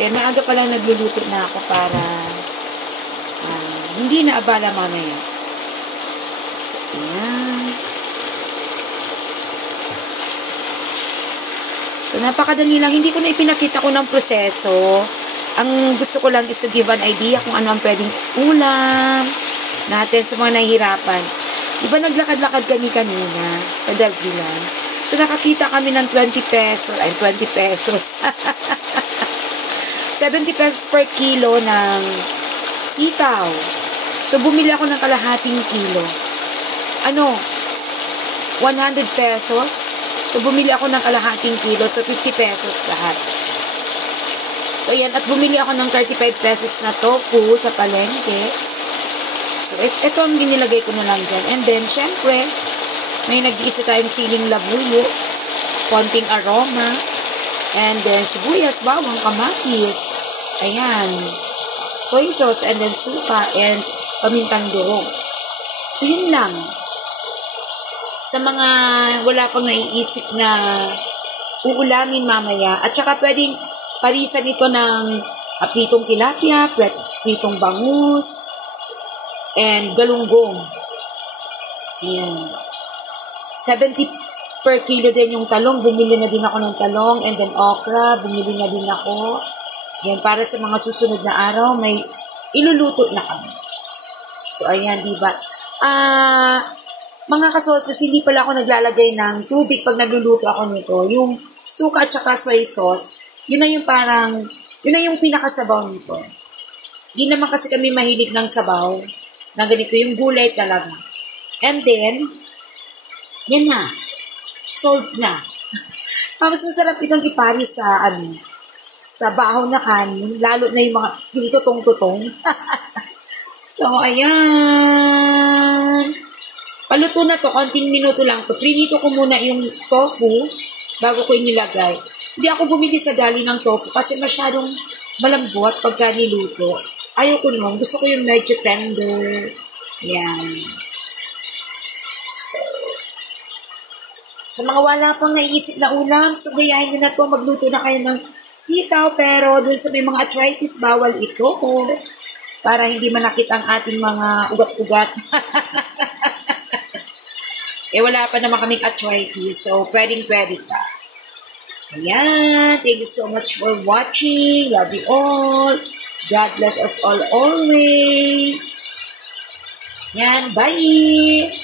So, yan, maaga pa lang nagluluto na ako para hindi na abala mamaya. So, yan. So, napakadali lang. Hindi ko na ipinakita ko ng proseso. Ang gusto ko lang is to give an idea kung ano ang pwedeng ulam natin sa mga nahihirapan. Diba naglakad-lakad kami kanina sa Dagbilan? So, nakakita kami ng 20 pesos. Ay, 20 pesos. 70 pesos per kilo ng sitaw. So, bumili ako ng kalahating kilo. 100 pesos. So, bumili ako ng kalahating kilo. So, 50 pesos lahat. So, yan. At bumili ako ng 35 pesos na tofu sa palengke. So, ito ang dinilagay ko na lang dyan. And then, syempre, may nag-iisa tayong siling labuyo. Konting aroma. And then, sibuyas, bawang, kamatis. Ayan. Soy sauce. And then, suka. And pamintang durog. So, yun lang. Sa mga wala pang naiisip na uulamin mamaya. At saka pwedeng parisan ito ng pritong tilapia, pritong bangus, and galunggong. Ayan. 70 per kilo din yung talong. Bumili na din ako ng talong. And then okra, bumili na din ako. Ayan, para sa mga susunod na araw, may iluluto na kami. So, ayan, diba? Mga kasosos, hindi pala ako naglalagay ng tubig pag nagluluto ako nito. Yung suka at saka soy sauce, yun na yung pinakasabaw nito. Hindi naman kasi kami mahilig ng sabaw na ganito, yung gulay talaga. And then, yan na. Solved na. Mas masarap itong iparis sa bahaw na kanin, lalo na yung mga tutong-tutong. So, ayan. Paluto na to, konting minuto lang to. Prinito ko muna yung tofu bago ko inilagay. Hindi ako bumili sa dali ng tofu kasi masyadong malambot pagka niluto. Ayaw ko nun. Gusto ko yung medyo tender. Yan. So, sa mga wala pang naiisip na ulam, so gayahin nyo na to. Magluto na kayo ng sitaw. Pero dun sa may mga arthritis, bawal ito. Para hindi manakit ang ating mga ugat-ugat. Wala pa naman kaming arthritis. So, pwedeng-pwede pa. Ayan. Thank you so much for watching. Love you all. God bless us all always. Ayan. Bye!